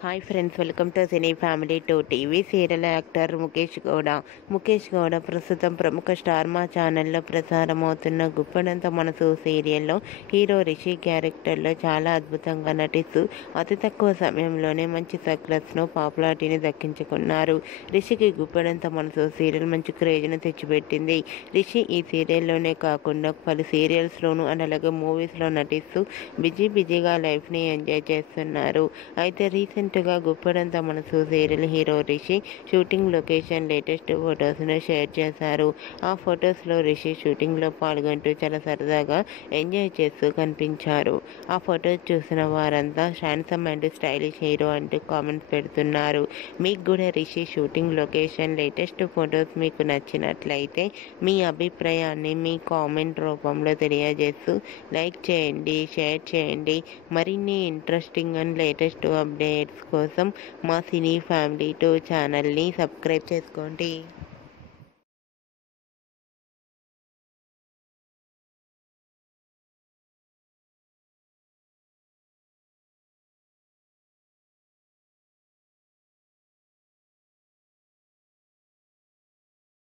Hi friends, welcome to cine family two. TV serial actor Mukesh Gowda ప్రస్తుతం ప్రముఖ star మా ఛానల్లో ప్రసారమవుతున్న గుప్పడంత మనసు సీరియల్లో హీరో రిషి క్యారెక్టర్లో చాలా అద్భుతంగా నటిస్తూ అతి తక్కువ సమయంలోనే మంచి సక్సెస్ను పాపులారిటీని దక్కించుకున్నారు. రిషికి గుప్పడంత మనసు సీరియల్ మంచి క్రేజ్ను తెచ్చిపెట్టింది. రిషి ఈ సీరియల్లోనే కాకుండా పలు సీరియల్స్లోనూ అలాగే మూవీస్లో నటిస్తూ బిజీగా లైఫ్ని ఎంజాయ్ చేస్తున్నారు. అయితే రీసెంట్గా గుప్పడంత మనసు serial hero Rishi shooting location latest ఫొటోస్ను షేర్ చేశారు. ఆ ఫొటోస్లో రిషి షూటింగ్లో పాల్గొంటూ చాలా సరదాగా ఎంజాయ్ చేస్తూ కనిపించారు. ఆ ఫొటోస్ చూసిన వారంతా హ్యాండ్సమ్ అండ్ స్టైలిష్ హీరో అంటూ కామెంట్స్ పెడుతున్నారు. మీకు కూడా Rishi shooting location latest photos మీకు నచ్చినట్లయితే మీ అభిప్రాయాన్ని మీ కామెంట్ రూపంలో తెలియజేస్తూ లైక్ చేయండి, షేర్ చేయండి. మరిన్ని ఇంట్రెస్టింగ్ అండ్ లేటెస్ట్ అప్డేట్స్ కోసం మా సినీ ఫ్యామిలీ 2 ఛానల్ని సబ్స్క్రైబ్ చేసుకోండి.